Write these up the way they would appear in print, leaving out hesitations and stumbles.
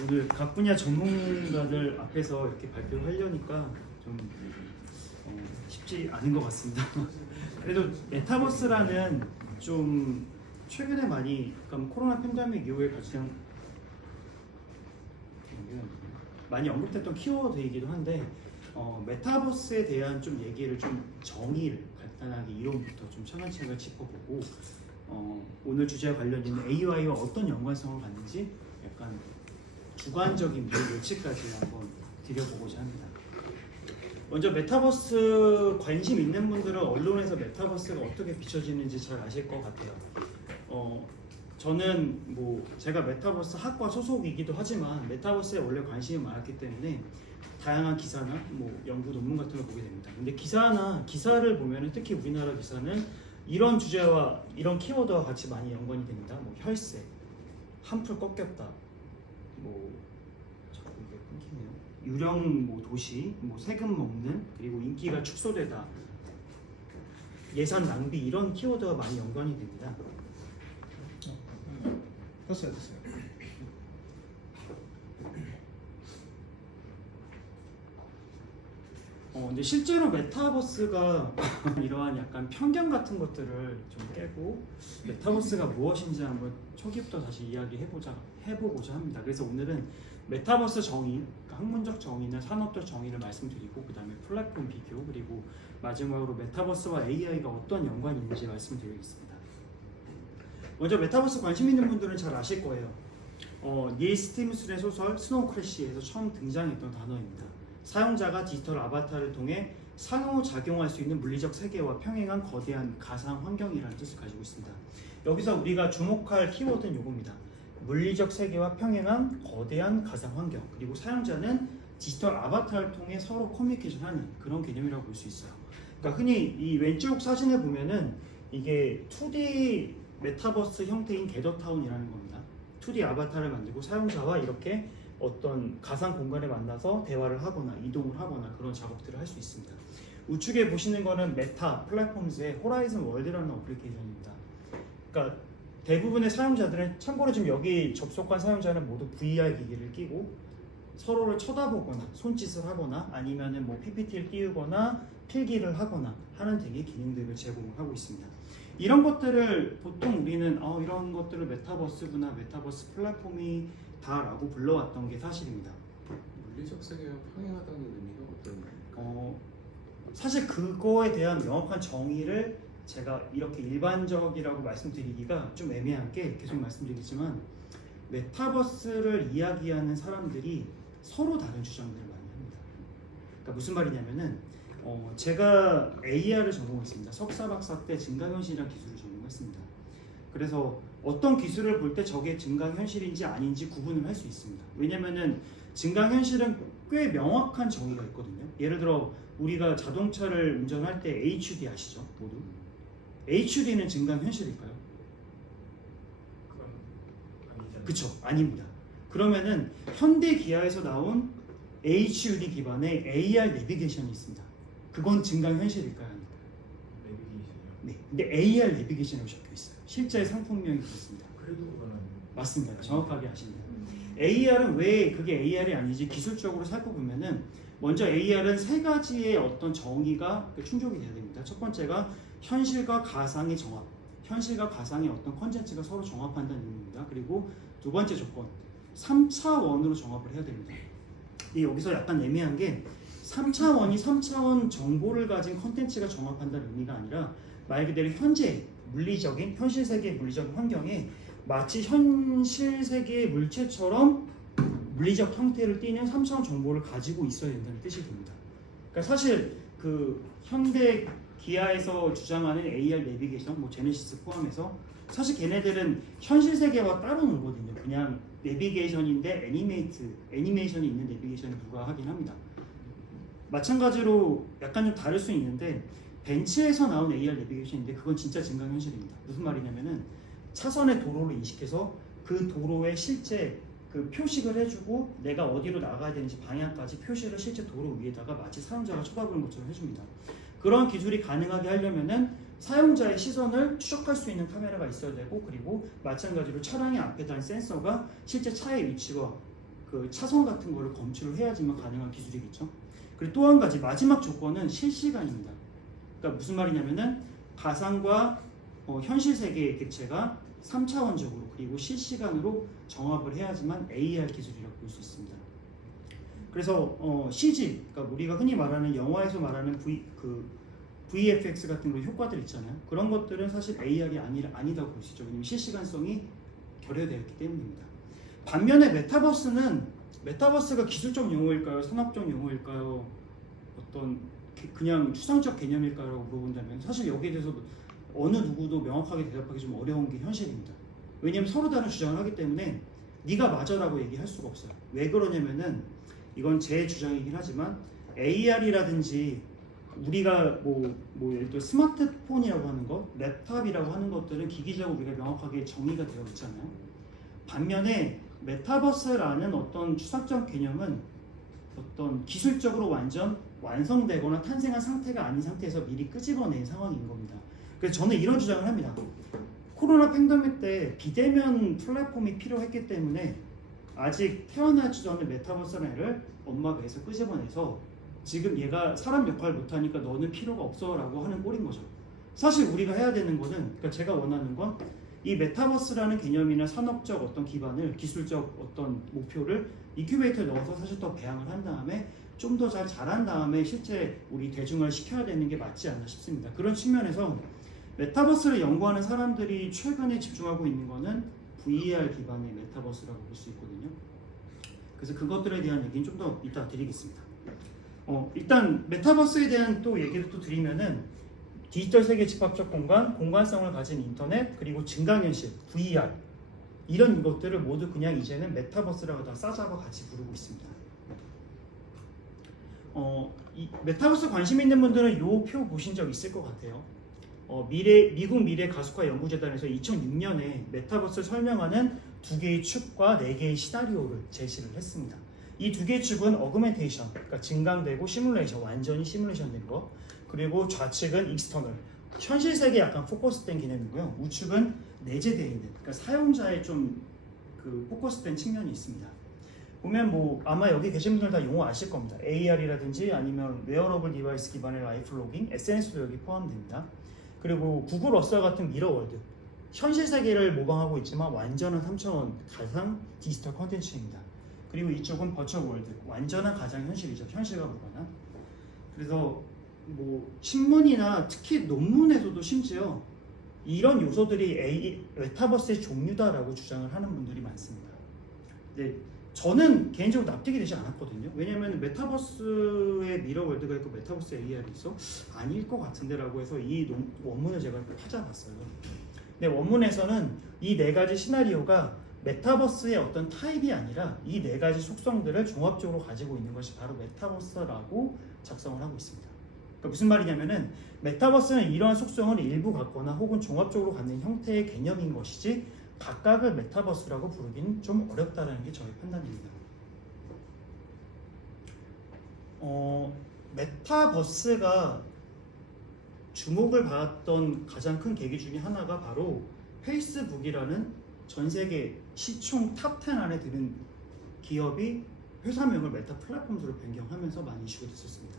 오늘 각 분야 전문가들 앞에서 이렇게 발표를 하려니까 좀 쉽지 않은 것 같습니다. 그래도 메타버스라는 좀 최근에 많이 그러니까 코로나 팬데믹 이후에 가장 많이 언급됐던 키워드이기도 한데 메타버스에 대한 좀 얘기를 좀 정의를 간단하게 이론부터 좀 차근차근 짚어보고 오늘 주제와 관련 있는 AI와 어떤 연관성을 갖는지 약간 주관적인 예측까지 한번 드려보고자 합니다. 먼저 메타버스 관심 있는 분들은 언론에서 메타버스가 어떻게 비춰지는지 잘 아실 것 같아요. 저는 뭐 제가 메타버스 학과 소속이기도 하지만 메타버스에 원래 관심이 많았기 때문에 다양한 기사나 뭐 연구 논문 같은 걸 보게 됩니다. 근데 기사를 보면은 특히 우리나라 기사는 이런 주제와 이런 키워드와 같이 많이 연관이 됩니다. 뭐 혈세, 한풀 꺾였다, 뭐 자꾸 이게 끊기네요. 유령 뭐 도시, 뭐 세금 먹는, 그리고 인기가 축소되다, 예산 낭비 이런 키워드와 많이 연관이 됩니다. 됐어요. 근데 실제로 메타버스가 이러한 약간 편견 같은 것들을 좀 깨고 메타버스가 무엇인지 한번 초기부터 다시 해보고자 합니다. 그래서 오늘은 메타버스 정의, 그러니까 학문적 정의나 산업적 정의를 말씀드리고 그 다음에 플랫폼 비교, 그리고 마지막으로 메타버스와 AI가 어떤 연관이 있는지 말씀드리겠습니다. 먼저 메타버스 관심 있는 분들은 잘 아실 거예요. 닐 스티븐슨의 소설 스노우 크래시에서 처음 등장했던 단어입니다. 사용자가 디지털 아바타를 통해 상호작용할 수 있는 물리적 세계와 평행한 거대한 가상 환경이라는 뜻을 가지고 있습니다. 여기서 우리가 주목할 키워드는 이겁니다. 물리적 세계와 평행한 거대한 가상 환경, 그리고 사용자는 디지털 아바타를 통해 서로 커뮤니케이션하는 그런 개념이라고 볼 수 있어요. 그러니까 흔히 이 왼쪽 사진에 보면은 이게 2D 메타버스 형태인 게더타운이라는 겁니다. 2D 아바타를 만들고 사용자와 이렇게 어떤 가상 공간에 만나서 대화를 하거나 이동을 하거나 그런 작업들을 할 수 있습니다. 우측에 보시는 거는 메타 플랫폼즈의 호라이즌 월드라는 어플리케이션입니다. 그러니까 대부분의 사용자들은, 참고로 지금 여기 접속한 사용자는 모두 VR 기기를 끼고 서로를 쳐다보거나 손짓을 하거나 아니면은 뭐 PPT를 띄우거나 필기를 하거나 하는 등의 기능들을 제공을 하고 있습니다. 이런 것들을 보통 우리는 이런 것들을 메타버스구나, 메타버스 플랫폼이 다라고 불러왔던 게 사실입니다. 물리적 세계와 평행하다는 의미가 어떤 겁니까? 사실 그거에 대한 명확한 정의를 제가 이렇게 일반적이라고 말씀드리기가 좀 애매한 게 계속 말씀드리지만 메타버스를 이야기하는 사람들이 서로 다른 주장들을 많이 합니다. 그러니까 무슨 말이냐면은 제가 AR을 전공했습니다. 석사 박사 때 증강현실이라는 기술을 전공했습니다. 그래서 어떤 기술을 볼 때 저게 증강현실인지 아닌지 구분을 할 수 있습니다. 왜냐면은 증강현실은 꽤 명확한 정의가 있거든요. 예를 들어 우리가 자동차를 운전할 때 HUD 아시죠? 모두? HUD는 증강현실일까요? 그건 아니잖아요. 그쵸? 아닙니다. 그러면은 현대 기아에서 나온 HUD 기반의 AR 내비게이션이 있습니다. 그건 증강현실일까요? 아닐까요? 내비게이션이요. 네. 근데 AR 내비게이션이라고 적혀 있어요. 실제 상품명이 그렇습니다. 그래도 그거는 맞습니다. 정확하게 아십니다. AR은 왜 그게 AR이 아니지 기술적으로 살펴보면은 먼저 AR은 세 가지의 어떤 정의가 충족이 돼야 됩니다. 첫 번째가 현실과 가상의 정합, 현실과 가상의 어떤 컨텐츠가 서로 정합한다는 의미입니다. 그리고 두 번째 조건, 3차원으로 정합을 해야 됩니다. 여기서 약간 애매한 게 3차원이 3차원 정보를 가진 컨텐츠가 정합한다는 의미가 아니라 말 그대로 현재 물리적인 현실 세계의 물리적 환경에 마치 현실 세계의 물체처럼 물리적 형태를 띠는 3차원 정보를 가지고 있어야 된다는 뜻이 됩니다. 그러니까 사실 그 현대 기아에서 주장하는 AR 내비게이션, 뭐 제네시스 포함해서 사실 걔네들은 현실 세계와 따로 놀거든요. 그냥 내비게이션인데 애니메이션이 있는 내비게이션에 불과하긴 합니다. 마찬가지로 약간 좀 다를 수 있는데 벤츠에서 나온 AR 내비게이션인데 그건 진짜 증강현실입니다. 무슨 말이냐면은 차선의 도로를 인식해서 그 도로에 실제 그 표식을 해주고 내가 어디로 나가야 되는지 방향까지 표시를 실제 도로 위에다가 마치 사용자가 쳐다보는 것처럼 해줍니다. 그런 기술이 가능하게 하려면은 사용자의 시선을 추적할 수 있는 카메라가 있어야 되고, 그리고 마찬가지로 차량의 앞에 단 센서가 실제 차의 위치와 그 차선 같은 거를 검출을 해야지만 가능한 기술이겠죠. 그리고 또 한 가지 마지막 조건은 실시간입니다. 그러니까 무슨 말이냐면은 가상과 현실 세계의 객체가 3차원적으로 그리고 실시간으로 정합을 해야지만 AR 기술이라고 볼 수 있습니다. 그래서 CG, 그러니까 우리가 흔히 말하는 영화에서 말하는 VFX 같은 거 효과들 있잖아요. 그런 것들은 사실 AR이 아니다고 볼 수 있죠. 왜냐하면 실시간성이 결여되어 있기 때문입니다. 반면에 메타버스가 기술적 용어일까요? 산업적 용어일까요? 어떤 그냥 추상적 개념일까요? 물어본다면 사실 여기에 대해서 어느 누구도 명확하게 대답하기 좀 어려운 게 현실입니다. 왜냐하면 서로 다른 주장을 하기 때문에 네가 맞아라고 얘기할 수가 없어요. 왜 그러냐면은 이건 제 주장이긴 하지만 AR이라든지 우리가 예를 들어 스마트폰이라고 하는 것, 랩탑이라고 하는 것들은 기기적으로 우리가 명확하게 정의가 되어 있잖아요. 반면에 메타버스라는 어떤 추상적 개념은 어떤 기술적으로 완전 완성되거나 탄생한 상태가 아닌 상태에서 미리 끄집어낸 상황인 겁니다. 그래서 저는 이런 주장을 합니다. 코로나 팬데믹 때 비대면 플랫폼이 필요했기 때문에 아직 태어나기 전에 메타버스라는 애를 엄마 배에서 끄집어내서 지금 얘가 사람 역할 못하니까 너는 필요가 없어 라고 하는 꼴인 거죠. 사실 우리가 해야 되는 거는, 그러니까 제가 원하는 건 이 메타버스라는 개념이나 산업적 어떤 기반을, 기술적 어떤 목표를 인큐베이터에 넣어서 사실 더 배양을 한 다음에 좀 더 잘 자란 다음에 실제 우리 대중화를 시켜야 되는 게 맞지 않나 싶습니다. 그런 측면에서 메타버스를 연구하는 사람들이 최근에 집중하고 있는 거는 VR 기반의 메타버스라고 볼 수 있거든요. 그래서 그것들에 대한 얘기는 좀 더 이따 드리겠습니다. 일단 메타버스에 대한 또 얘기를 또 드리면은 디지털 세계 집합적 공간, 공간성을 가진 인터넷, 그리고 증강현실, VR 이런 것들을 모두 그냥 이제는 메타버스라고 다 싸잡아 같이 부르고 있습니다. 이 메타버스 관심 있는 분들은 이 표 보신 적 있을 것 같아요. 미국 미래 가수화 연구재단에서 2006년에 메타버스를 설명하는 2개의 축과 4개의 시나리오를 제시를 했습니다. 이 2개의 축은 어그멘테이션, 그러니까 증강되고 시뮬레이션, 완전히 시뮬레이션 된 거, 그리고 좌측은 익스터널, 현실 세계에 약간 포커스된 개념이고요. 우측은 내재되어 있는, 그러니까 사용자의 좀 그 포커스된 측면이 있습니다. 보면 아마 여기 계신 분들 다 용어 아실 겁니다. AR이라든지 아니면 웨어러블 디바이스 기반의 라이프 로깅, SNS도 여기 포함됩니다. 그리고 구글 어서 같은 미러월드, 현실 세계를 모방하고 있지만 완전한 3차원 가상 디지털 콘텐츠입니다. 그리고 이쪽은 버추얼 월드, 완전한 가상 현실이죠. 현실과 무관한. 그래서 신문이나 특히 논문에서도 심지어 이런 요소들이 메타버스의 종류다라고 주장을 하는 분들이 많습니다. 근데 저는 개인적으로 납득이 되지 않았거든요. 왜냐하면 메타버스에 미러월드가 있고 메타버스에 AR이 있어? 아닐 것 같은데라고 해서 이 원문을 제가 찾아봤어요. 근데 원문에서는 이 4가지 시나리오가 메타버스의 어떤 타입이 아니라 이 4가지 속성들을 종합적으로 가지고 있는 것이 바로 메타버스라고 작성을 하고 있습니다. 그러니까 무슨 말이냐면은 메타버스는 이러한 속성을 일부 갖거나 혹은 종합적으로 갖는 형태의 개념인 것이지 각각을 메타버스라고 부르기는 좀 어렵다는 게 저의 판단입니다. 메타버스가 주목을 받았던 가장 큰 계기 중에 하나가 바로 페이스북이라는 전 세계 시총 탑10 안에 드는 기업이 회사명을 메타 플랫폼으로 변경하면서 많이 이슈가 됐었습니다.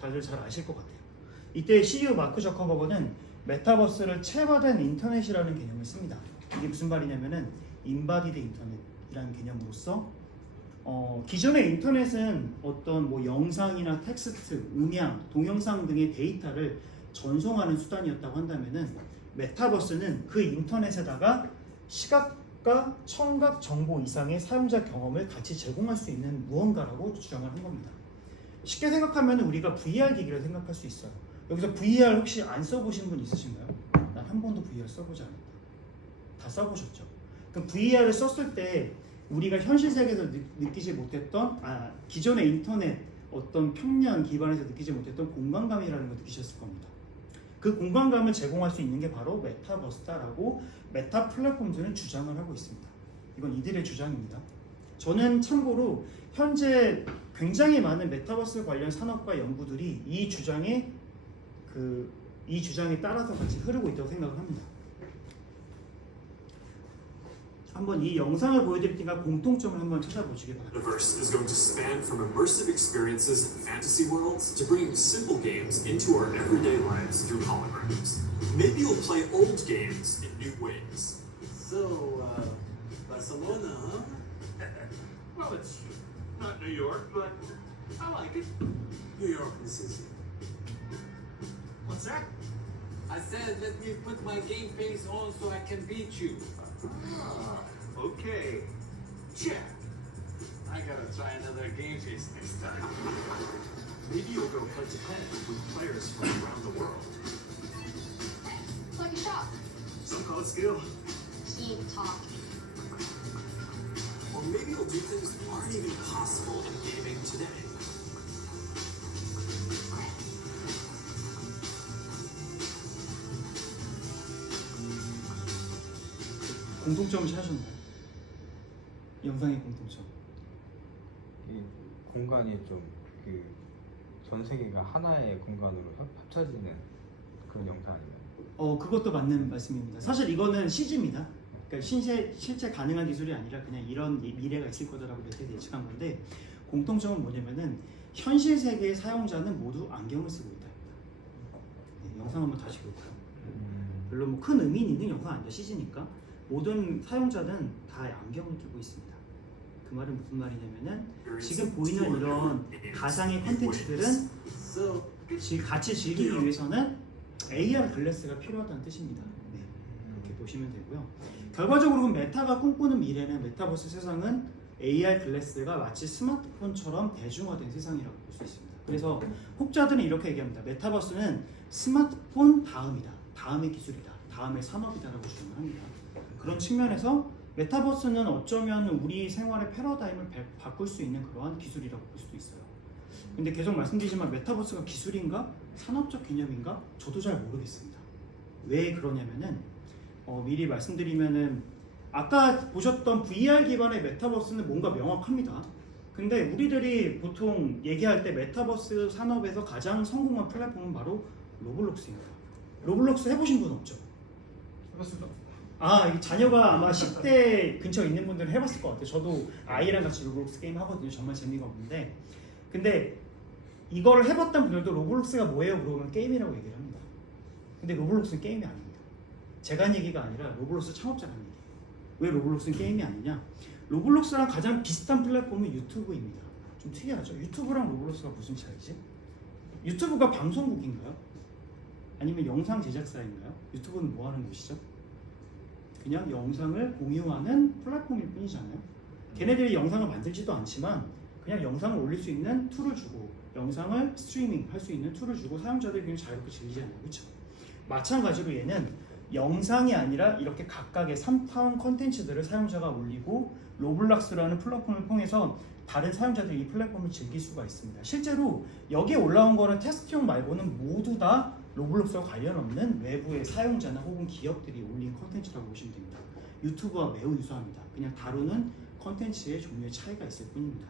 다들 잘 아실 것 같아요. 이때 CEO 마크 저커버그는 메타버스를 체화된 인터넷이라는 개념을 씁니다. 이게 무슨 말이냐면은 인바디드 인터넷이라는 개념으로서 기존의 인터넷은 어떤 영상이나 텍스트, 음향, 동영상 등의 데이터를 전송하는 수단이었다고 한다면은 메타버스는 그 인터넷에다가 시각과 청각 정보 이상의 사용자 경험을 같이 제공할 수 있는 무언가라고 주장을 한 겁니다. 쉽게 생각하면 우리가 VR 기기를 생각할 수 있어요. 여기서 VR 혹시 안 써보신 분 있으신가요? 난 한 번도 VR 써보지 않았다. 다 써보셨죠? 그럼 VR을 썼을 때 우리가 현실 세계에서 느끼지 못했던 기존의 인터넷 어떤 평면 기반에서 느끼지 못했던 공간감이라는 걸 느끼셨을 겁니다. 그 공간감을 제공할 수 있는 게 바로 메타버스다라고 메타 플랫폼들은 주장을 하고 있습니다. 이건 이들의 주장입니다. 저는 참고로 현재 굉장히 많은 메타버스 관련 산업과 연구들이 이 주장에 따라서 같이 흐르고 있다고 생각을 합니다. 한번 이 영상을 보여드릴 테니까 공통점을 한번 찾아보시기 바랍니다. Metaverse is going to span from immersive experiences in fantasy worlds to bringing simple games into our everyday lives through holograms. Maybe you'll play old games in new ways. So, Barcelona, huh? Well, it's not New York, but I like it. New York, this is it. What's that? I said, let me put my game face on so I can beat you. Ah, okay. Check. I gotta try another game face next time. Maybe you'll go head to head with players from around the world. It's like a shop. Some call it skill. Keep talking. Or maybe you'll do things that aren't even possible in gaming today. 공통점을 찾으셨나요? 영상의 공통점. 이 공간이 좀 그 전 세계가 하나의 공간으로 합쳐지는 그런 영상 아니에요? 그것도 맞는 말씀입니다. 사실 이거는 CG입니다. 그러니까 실제 가능한 기술이 아니라 그냥 이런 미래가 있을 거다라고 몇해 예측한 건데 공통점은 뭐냐면은 현실 세계의 사용자는 모두 안경을 쓰고 있다. 네, 영상 한번 다시 볼까요? 별로 뭐 큰 의미 있는 영상 아니죠. CG니까 모든 사용자는 다 안경을 끼고 있습니다. 그 말은 무슨 말이냐면은 지금 보이는 이런 가상의 컨텐츠들은 So, 같이 즐기기 위해서는 AR 글래스가 필요하다는 뜻입니다. 네, 그렇게 보시면 되고요. 결과적으로 그럼 메타가 꿈꾸는 미래는 메타버스 세상은 AR 글래스가 마치 스마트폰처럼 대중화된 세상이라고 볼 수 있습니다. 그래서 혹자들은 이렇게 얘기합니다. 메타버스는 스마트폰 다음이다. 다음의 기술이다. 다음의 산업이다라고 주장을 합니다. 그런 측면에서 메타버스는 어쩌면 우리 생활의 패러다임을 바꿀 수 있는 그러한 기술이라고 볼 수도 있어요. 근데 계속 말씀드리지만 메타버스가 기술인가? 산업적 개념인가? 저도 잘 모르겠습니다. 왜 그러냐면은 미리 말씀드리면은 아까 보셨던 VR 기반의 메타버스는 뭔가 명확합니다. 근데 우리들이 보통 얘기할 때 메타버스 산업에서 가장 성공한 플랫폼은 바로 로블록스입니다. 로블록스 해보신 분 없죠? 해봤습니다. 이 자녀가 아마 10대 근처에 있는 분들은 해봤을 것 같아요. 저도 아이랑 같이 로블록스 게임 하거든요. 정말 재미가 없는데 근데 이걸 해봤던 분들도 로블록스가 뭐예요? 물어보면 게임이라고 얘기를 합니다. 근데 로블록스는 게임이 아닙니다. 제가 한 얘기가 아니라 로블록스 창업자가 한 얘기예요. 왜 로블록스는 게임이 아니냐? 로블록스랑 가장 비슷한 플랫폼은 유튜브입니다. 좀 특이하죠? 유튜브랑 로블록스가 무슨 차이지? 유튜브가 방송국인가요? 아니면 영상 제작사인가요? 유튜브는 뭐 하는 곳이죠? 그냥 영상을 공유하는 플랫폼일 뿐이잖아요. 걔네들이 영상을 만들지도 않지만 그냥 영상을 올릴 수 있는 툴을 주고 영상을 스트리밍 할 수 있는 툴을 주고 사용자들이 그냥 자유롭게 즐기잖아요. 그렇죠? 마찬가지로 얘는 영상이 아니라 이렇게 각각의 3타원 컨텐츠들을 사용자가 올리고 로블록스라는 플랫폼을 통해서 다른 사용자들이 이 플랫폼을 즐길 수가 있습니다. 실제로 여기에 올라온 거는 테스트용 말고는 모두 다 로블록스와 관련 없는 외부의 사용자나 혹은 기업들이 올린 컨텐츠라고 보시면 됩니다. 유튜브와 매우 유사합니다. 그냥 다루는 컨텐츠의 종류의 차이가 있을 뿐입니다.